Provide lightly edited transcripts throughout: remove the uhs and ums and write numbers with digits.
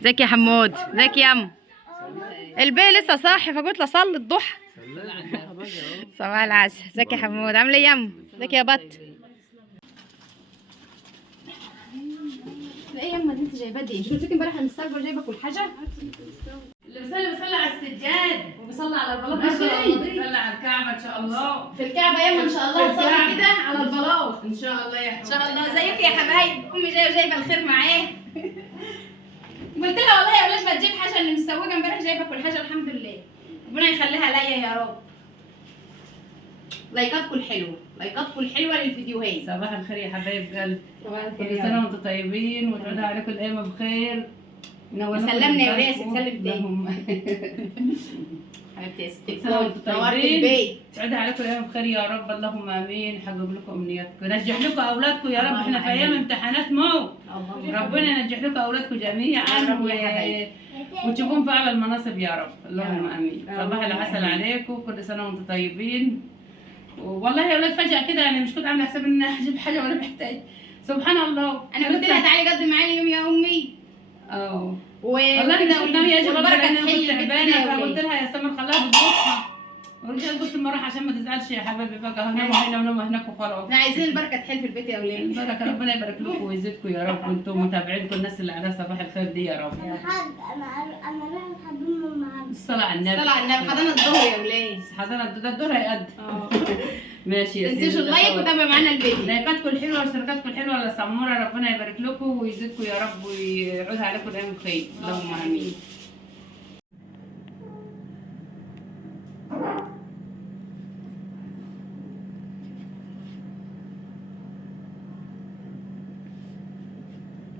ازيك يا حمود؟ ازيك يا ام؟ البي لسه صاحي فقلت له صلي الضحى. صباح العسل. ازيك يا حمود؟ عامله ايه يا ام؟ ازيك يا بط؟ ايه يا اما اللي انت جايباه دي؟ مش قلت لك امبارح المستقبل جايبه كل حاجه؟ اللي بيصلي على السجاد وبيصلي على البلاط. بيصلي على الكعبه ان شاء الله. في الكعبه يا اما ان شاء الله صلي كده على البلاط ان شاء الله يا حبيبي. ان شاء الله. ازيك يا حبايب؟ امي جايبه الخير معاه. قلت لها والله يا ولاد ما تجيب حاجه اللي مسوجه امبارح جايبه كل حاجه الحمد لله. ربنا يخليها ليا يا رب. لايكاتكم الحلوه، لايكاتكم الحلوه للفيديوهات. صباح الخير يا حبايب قلبي. صباح الخير. كل سنه وانتم طيبين وتعود عليكم الايام بخير. سلمنا يا ولاد. سلم لهم حبيبتي يا ستي. كل سنه وانتم نورت طيبين. البيت. تعود عليكم الايام بخير يا رب. اللهم امين. يحقق لكم امنياتكم، ينجح لكم اولادكم يا رب. احنا في ايام امتحانات موت. ربنا ينجح لكم اولادكم جميعا وتشوفون في اعلى المناصب يا رب. اللهم امين. صباح العسل عليكم. كل سنه وانتم طيبين. والله يا ولاد فجأة كده يعني مش كنت عامله حساب ان اجيب حاجه وانا محتاج. سبحان الله. انا قلت لها تعالي قدمي معايا اليوم يا امي. والله انا قلت لها اجي والبركه انا كنت تحل تعبانه فقلت لها يا سمر خلاها بتروحها. ورجعت قلت اما اروح عشان ما تزعلش يا حبايبي بقى. هنام هنا ونام هناك وخلاص. احنا عايزين البركه تحل في البيت يا اولاد. البركه ربنا يبارك لكم ويزيدكم يا رب. وانتم متابعينكم الناس اللي على صباح الخير دي يا رب. انا رايحه احضن معاهم. الصلاه على النبي. الصلاه على النبي. حضانه الظهر يا اولاد. حضانه ده الدور هيقد. ماشي يا سيدي. تنسيش اللايك وتابعوا معانا الفيديو. لايكاتكم الحلوه واشتراكاتكم الحلوه على سموره. ربنا يبارك لكم ويزيدكم يا رب ويعود عليكم الايام بخير. اللهم امين.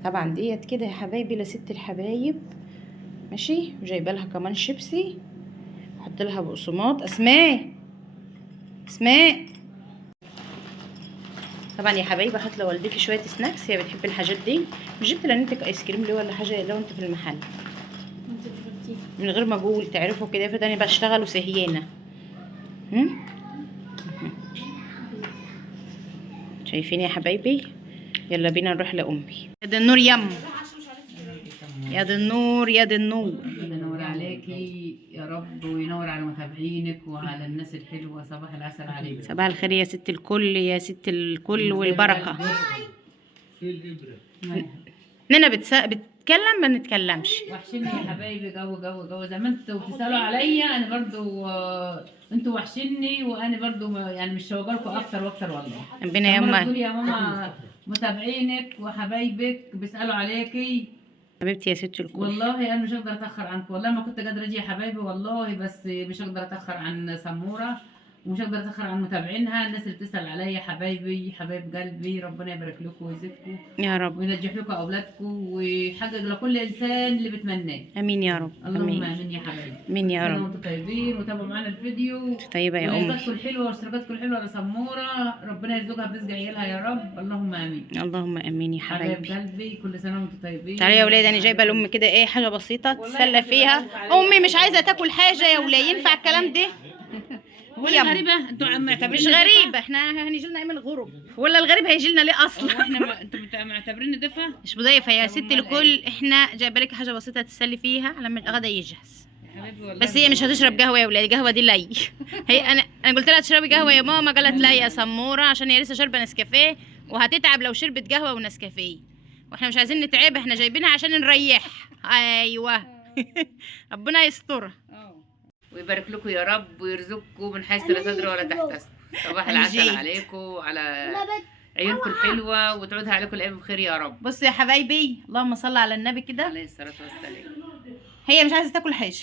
طبعا ديت كده يا حبايبي لست الحبايب. ماشي. وجايبه لها كمان شيبسي. احط لها بقسماط. اسماء طبعا يا حبايبي احط لوالدتي شويه سناكس. هي بتحب الحاجات دي. مش جبت لنتك ايس كريم ليه ولا حاجه لو انت في المحل من غير ما اقول تعرفوا كده. افرض انا بشتغل وسهيانه. شايفين يا حبايبي؟ يلا بينا نروح لامي. يا دي النور يم. يا دي النور يا دي النور. ربنا ينور عليكي يا رب وينور على متابعينك وعلى الناس الحلوه. صباح العسل عليك. صباح الخير يا ست الكل يا ست الكل والبركه. نانا بتتكلم ما نتكلمش. وحشني يا حبايبي. جو زي ما انتوا بتسالوا عليا انا برضو. انتوا وحشني وانا برضو يعني مش شوقلكم اكتر واكتر والله. ربنا يا ماما. يا ماما متابعينك وحبايبك بيسالوا عليكي. حبيبتي يا ست الكل. والله انا مش هقدر اتاخر عنكم. والله ما كنت قادره اجي يا حبايبي والله. بس مش هقدر اتاخر عن سموره ومش هقدر اتاخر عن متابعينها. الناس اللي بتسال عليا حبايبي حبايب قلبي. ربنا يبارك لكم ويزيدكم يا رب وينجح لكم اولادكم ويحقق لكل انسان اللي بتمناه. امين يا رب. اللهم امين يا حبايبي. امين يا رب. وانتم طيبين وتابعوا معانا الفيديو. طيبه يا امي. لايكاتكم الحلوه واشتراكاتكم الحلوه على سموره. ربنا يرزقها برزق عيالها يا رب. اللهم امين. اللهم امين يا حبايب حبايبي. قلبي. كل سنه وانتم طيبين. تعالي يا ولاد انا جايبه لامي كده ايه حاجه بسيطه تتسلى فيها. امي مش عايزه تاكل حاجه يا ولاد. ينفع الكلام ده؟ ولا غريبه؟ انتوا معتبرين مش غريبه. احنا هنيجي لنا ايام الغرب ولا الغريب هيجي لنا ليه اصلا؟ احنا انتوا معتبرين دفا؟ مش مضيفه يا ست الكل. احنا جايبه لك حاجه بسيطه تتسلي فيها لما الغدا يجهز. بس هي مش هتشرب قهوه يا ولاد. القهوه دي لي. هي انا قلت لها تشربي قهوه يا ماما قالت لا يا سموره عشان هي لسه شاربه نسكافيه وهتتعب لو شربت قهوه ونسكافيه. واحنا مش عايزين نتعب. احنا جايبينها عشان نريح. ايوه. ربنا يسترها ويبارك لكم يا رب ويرزقكم من حيث لا تدروا ولا تحتسبوا. صباح العسل عليكم وعلى عيونكم الحلوه وتعودها عليكم الايام بخير يا رب. بصوا يا حبايبي اللهم صل على النبي كده. عليه الصلاه والسلام. هي مش عايزه تاكل حاجه.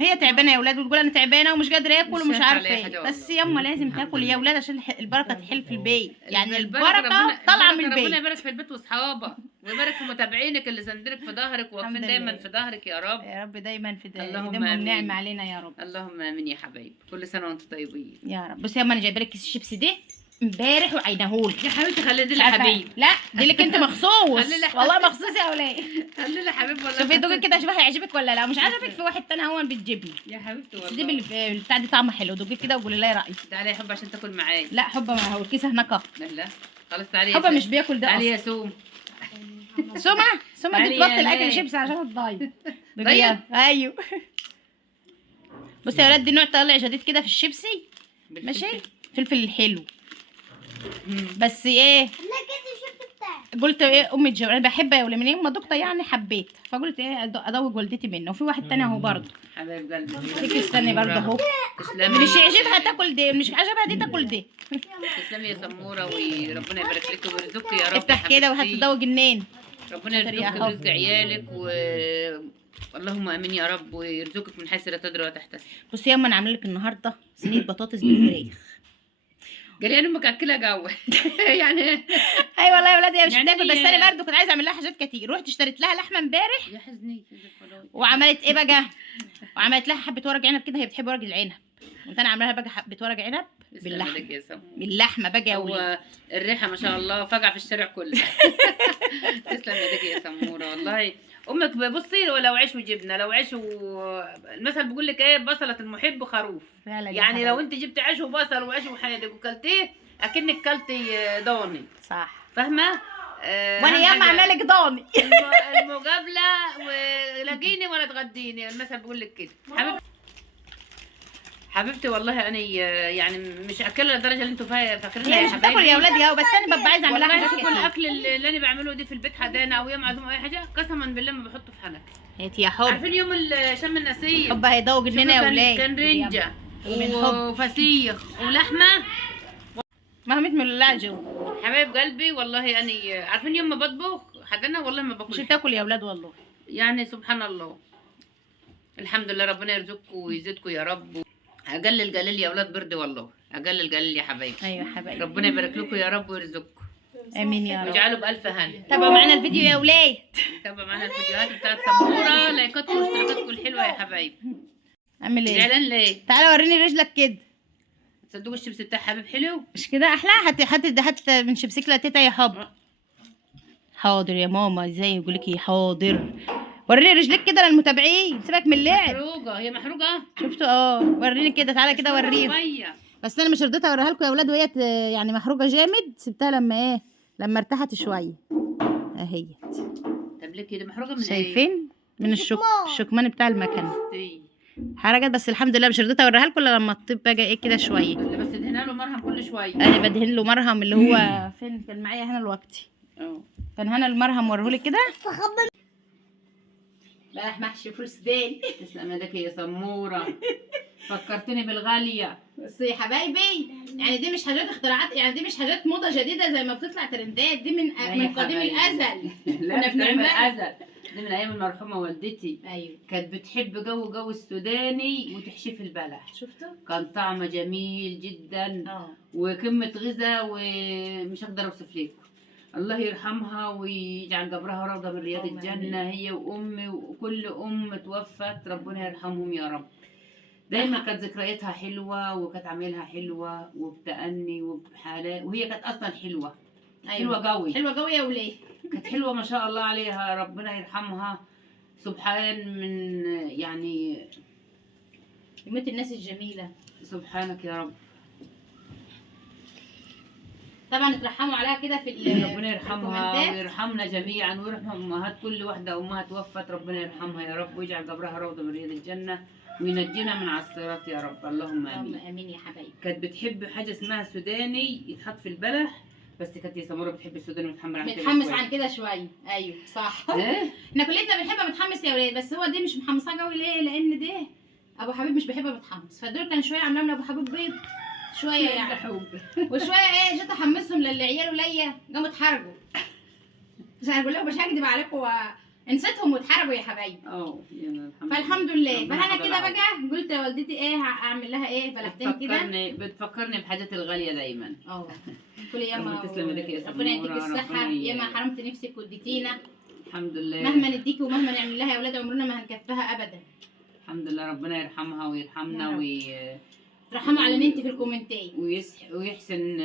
هي تعبانه يا اولاد وتقول انا تعبانه ومش قادره اكل ومش عارفه ايه. بس ياما لازم تاكل يا اولاد عشان البركه تحل في البيت. يعني البركه طالعه من البيت. ربنا يبارك في البيت واصحابك ويبارك في متابعينك اللي سندرك في ظهرك واقفين دايما في ظهرك يا رب. يا رب دايما في اللهم دايما نعم علينا يا رب. اللهم امين يا حبايبي. كل سنه وانتم طيبين يا رب. بصي ياما انا جايبه لك كيس الشيبسي ده امبارح وعيناهولك يا حبيبتي. خلي دي لحبيبي. لا دي لك انت مخصوص. والله مخصوص يا ولاد. خلي لي حبيبي والله. شوفي دوقي كده شوفي هيعجبك ولا لا. مش عاجبك في واحد تاني هو بتجيبني يا حبيبتي والله. دي البتاع دي طعمه حلو. دوقي كده وقولي لي رايك. تعالي يا حبه عشان تاكل معايا. لا حبه ما هو الكيس هناك. لا خلاص تعالي. حبه مش بياكل ده تعالي اصلا. يا سوم. سمع علي تتبطل يا اكل ليه؟ شيبسي عشان الدايت. دايت؟ ايوه. بصي يا ولاد، دي نوع طالع جديد كده في الشيبسي، ماشي؟ فلفل الحلو. بس ايه، لا كده الشفت بتاعي. قلت ايه امي تجيب، انا بحب يا من يوم ما دكتور يعني حبيت، فقلت ايه ادوق والدتي منه. وفي واحد تاني اهو برضه. حبايب قلبي تيجي استني برضه اهو، تسلمي. مش يعجبها تاكل دي، مش عجبها دي تاكل دي. تسلمي يا سموره، وربنا يبارك لك ويرزقك يا رب. افتح كده وهتدوق الجنين. ربنا يرزقك ورزق عيالك اللهم امين يا رب، ويرزقك من حيث لا تدري ولا تحتسب. بصي يا اما انا عامله لك النهارده صينيه بطاطس بالفراخ. قال لي امك اكلها جوه يعني. اي والله يا ولاد هي مش يعني بتاكل، بس انا برضه كنت عايزه اعمل لها حاجات كتير. رحت اشتريت لها لحمه امبارح يا حزني. وعملت ايه بقى، وعملت لها حبه ورق عنب كده، هي بتحب ورق العنب، قمت انا عامله لها بقى حبه ورق عنب باللحمه بقى يا ولاد. هو الريحه ما شاء الله فجع في الشارع كله. تسلم يدك يا سموره والله. امك بصي، لو عيش وجبنه، لو عيش المثل بيقول لك ايه، بصله المحب خروف. فعلا يعني لو انت جبت عيش وبصل وعيش وحادق وكلتيه اكنك كلتي ضاني، صح. فاهمه؟ وانا ياما عامله لك ضاني. المقابله ولاقيني ولا تغديني، المثل بيقول لك كده. حبيبتي والله انا يعني مش اكلها للدرجه اللي انتوا فاكرينها هي يا مش حبايبي. بتاكل يا ولاد يا، بس انا ببقى عايزه اعمل لها والله حاجات شوفوا كتير. الاكل اللي انا بعمله دي في البيت حدانا او يوم عزومه او اي حاجه، قسما بالله ما بحطه في حنك. هاتي يا حب. عارفين يوم شم النسيم حب هيدوق جنينه يا ولاد. كان رنجه من حب. وفسيخ ولحمه. مهمة من الله جوا. حبايب قلبي والله انا عارفين يوم ما بطبخ حدانا والله ما باكل. مش بتاكل يا ولاد والله. يعني سبحان الله. الحمد لله، ربنا يرزقكم ويزيدكم يا رب. اقلل قليل يا اولاد برد والله، اقلل قليل يا حبايبي. ايوه حبايبي. ربنا يبارك لكم يا رب ويرزقكم. امين يا رب. واجعله بالف هنا. تابعوا معانا الفيديو يا ولاد. تابعوا معانا الفيديوهات بتاعت سموره، لايكاتكم واشتراكاتكم الحلوه يا حبايبي. اعمل ايه؟ زعلان ليه؟ تعالى وريني رجلك كده. تصدقوا الشيبس بتاع حبيب حلو؟ مش كده احلى؟ هات من شيبسيك لتيتا يا حب. حاضر يا ماما، ازاي يقول لك حاضر. وريني رجلك كده للمتابعين، سيبك من اللعب. محروقه، هي محروقه. شفتوا؟ وريني كده، تعالى كده وريهم. بس انا مش رضيت اوريها لكم يا ولاد وهي يعني محروقه جامد، سبتها لما ايه، لما ارتاحت شويه اهيت. طب ليه كده محروقه من ايه؟ شايفين؟ من الشكمان بتاع المكنه. حركات، بس الحمد لله مش رضيت اوريها لكم الا لما الطيب بقى ايه كده شويه. بس ادهنا له مرهم كل شويه. انا بدهن له مرهم اللي هو فين، كان معايا هنا الوقتي. كان هنا المرهم وريهولك كده. بقى محشي فستان. تسلم يدك يا سموره. فكرتني بالغاليه. بس يا حبايبي، يعني دي مش حاجات اختراعات، يعني دي مش حاجات موضه جديده زي ما بتطلع ترندات، دي من قديم الازل. كنا بنعملها دي من ايام المرحومه والدتي. ايوه. كانت بتحب جو السوداني وتحشيه في البلح. شفتوا؟ كان طعمه جميل جدا. وقمه غذاء، ومش هقدر اوصف لكم. الله يرحمها ويجعل قبرها روضه من رياض الجنه، هي وامي وكل ام توفت، ربنا يرحمهم يا رب. دايما كانت ذكرياتها حلوه، وكانت عاملها حلوه وبتأني وبحالات، وهي كانت اصلا حلوه. حلوه قوي. حلوه قوي يا وليه. كانت حلوه ما شاء الله عليها، ربنا يرحمها. سبحان من يعني يموت الناس الجميله. سبحانك يا رب. طبعا اترحموا عليها كده في ربنا يرحمها ويرحمنا جميعا، ويرحم امهات كل واحده امها توفت، ربنا يرحمها يا رب، ويجعل قبرها روضه من رياض الجنه، وينجينا من عالصراط يا رب. اللهم امين. امين يا حبايبي. كانت بتحب حاجه اسمها سوداني يتحط في البلح، بس كانت يا سموره بتحب السوداني متحمر عن كده. متحمس عن كده شويه. ايوه صح. احنا كلنا بنحبها متحمس يا ولاد، بس هو دي مش محمسه قوي. ليه؟ لان ده ابو حبيب مش بيحبها متحمس، فدول كان شويه عاملين ابو حبيب بيض شويه يعني، وشويه ايه جيت احمسهم للعيال وليا قاموا اتحرجوا. مش هقول لكم، مش هكدب عليكم، نسيتهم واتحرجوا يا حبايبي. يلا فالحمد لله. فانا كده بقى قلت لوالدتي ايه هعمل لها ايه بلحتين كده. بتفكرني بحاجات الغاليه دايما. كل ياما تسلم ايدك يا ربنا يديك الصحه، ياما حرمت نفسك واديتينا. الحمد لله. مهما نديكي ومهما نعمل لها يا ولاد عمرنا ما هنكفها ابدا. الحمد لله، ربنا يرحمها ويرحمنا رحموا على ننتي في الكومنتات ويحسن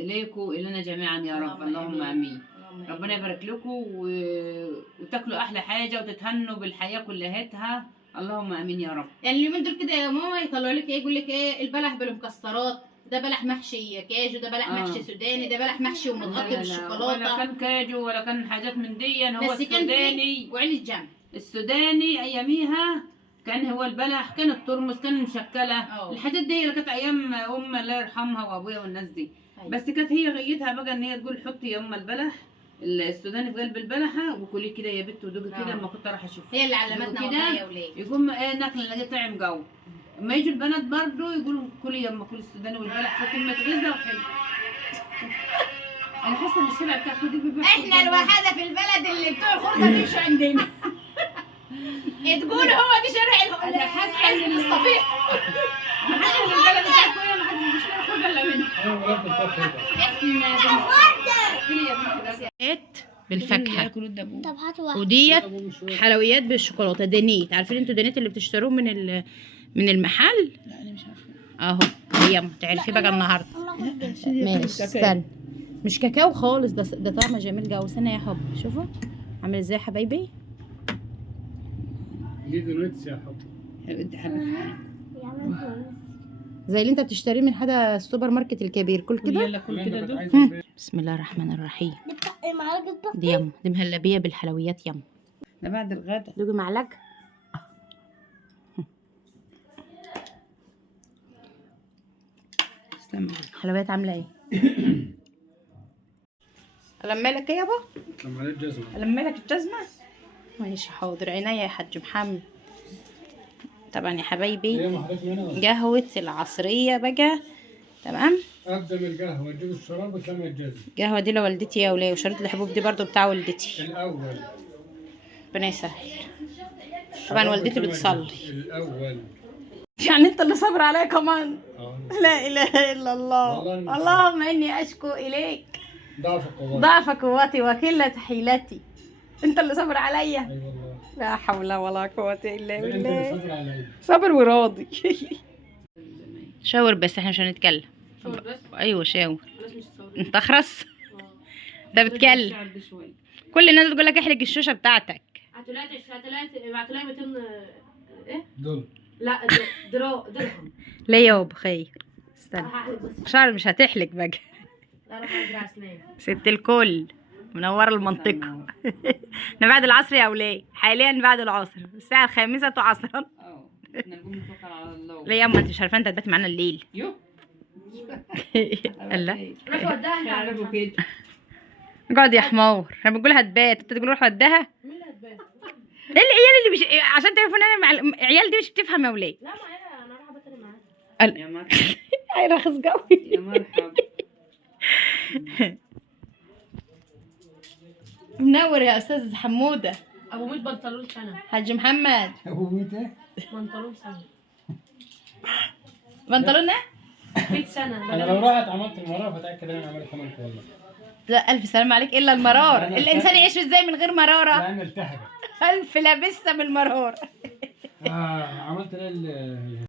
اليكم الينا جميعا يا رب. اللهم امين. ربنا يبارك لكم وتاكلوا احلى حاجه وتتهنوا بالحياه كلهاتها. اللهم امين يا رب. يعني اليومين دول كده يا ماما يطلعوا لك ايه، يقول لك ايه البلح بالمكسرات ده بلح محشي كاجو، ده بلح محشي سوداني، ده بلح محشي ومتغطي بالشوكولاته. ولا كان كاجو ولا كان حاجات من دي. هو بس كان السوداني وعلة جمع. السوداني اياميها كان هو البلح، كان الترمس، كان مشكله. الحاجات دي اللي كانت ايام الله يرحمها وابويا والناس دي. بس كانت هي غيتها بقى ان هي تقول حطي يا البلح السوداني في قلب البلحه وكلي كده يا بت ودوقي كده. اما كنت راح اشوف هي اللي علمتنا والله يا ولاد. يقوم ناكل نلاقي طعم جو. اما يجوا البنات برضه يقولوا كلي يا كلي السوداني والبلح، فكلمه غذاء وحلو. انا حاسه ان الشارع بتاعكم دي احنا الوحيده في البلد اللي بتوع الخردة بيمشوا عندنا. تقول هو دي شارع انا حاسه ان الصفيح. انا حاسه ان البلد بتاعكم هي ما حدش بيشتري خردة الا منها. بالفاكهه طب هات واحد. وديت حلويات بالشوكولاته. دنيت، عارفين انتوا دنيت اللي بتشتروه من المحل؟ لا انا مش عارفه اهو. هي تعرفي بقى النهارده. ماشي استنى، مش كاكاو خالص، ده طعمه جميل جو. استنى يا حب، شوفوا عامل ازاي يا حبايبي. دي دونتس يا حبيبي. زي اللي انت بتشتريه من حدا السوبر ماركت الكبير. كل كده يلا كل كده دول. بسم الله الرحمن الرحيم. معلقة بطيخ. دي يم، دي مهلبيه بالحلويات يم. ده بعد الغدا. دوقي معلقه. تسلم. حلويات عامله ايه؟ ألمّي لك ايه يابا؟ لما لقيت جزمة. ألمّي لك الجزمه؟ ماشي حاضر، عينيا يا حاج محمد. طبعا يا حبايبي ايه ما حضرتك منها؟ قهوه العصريه بقى. تمام. اقدم القهوة تجيب الشراب وتلمي الجزمة. القهوه دي لوالدتي يا وليه، وشريط الحبوب دي برضو بتاع والدتي. الأول. ربنا يسهل. طبعا والدتي بتصلي. الأول. يعني انت اللي صابر عليا كمان. اه. لا اله الا الله. والله اللهم اني اشكو اليك ضعف قوتي. ضعف قوتي وقله حيلتي. انت اللي صابر عليا. اي والله. لا حول ولا قوه الا انت اللي بالله. صبر عليا. صابر وراضي. شاور بس، احنا مش هنتكلم. شاور بس؟ ايوه شاور. خلاص مش الصور. انت اخرس. ده بتكلم. كل الناس بتقول لك احرق الشوشه بتاعتك. ابعتوا لها 200 ايه؟ دول. لا درهم. ليه يابا خير؟ استنى هحلق بس. شعر مش هتحلق بقى. لا روح ازرع اسنان. ست الكل منوره المنطقه. احنا بعد العصر يا اولاد، حاليا بعد العصر الساعه 5 عصرا. اه احنا نقوم نتوكل على الله. ليه يا اما انت مش عارفه انت هتباتي معانا الليل؟ يو الله روح ودها انت على تعرفوا كده. اقعد يا حمار، احنا بنقول هتبات انت تقول روح ودها. مين اللي هتبات؟ ايه العيال اللي مش عشان تعرفوا ان انا مع العيال دي مش بتفهم يا ولاد. لا ما هي انا رايحه ابات معاها. يا مرحبا اي رخص قوي. يا مرحبا. منور يا استاذ حموده. ابو 100 بنطلون سنه. حاج محمد ابو ميت ايه؟ بنطلون سنه. بنطلون ايه؟ 100 سنه. انا لو رحت عملت المرة فتأكد ان انا عملت عملت والله. لا الف سلام عليك. الا المرار، الانسان يعيش ازاي من غير مراره؟ لان التهبت. الف لابسه من المرار. عملت ليه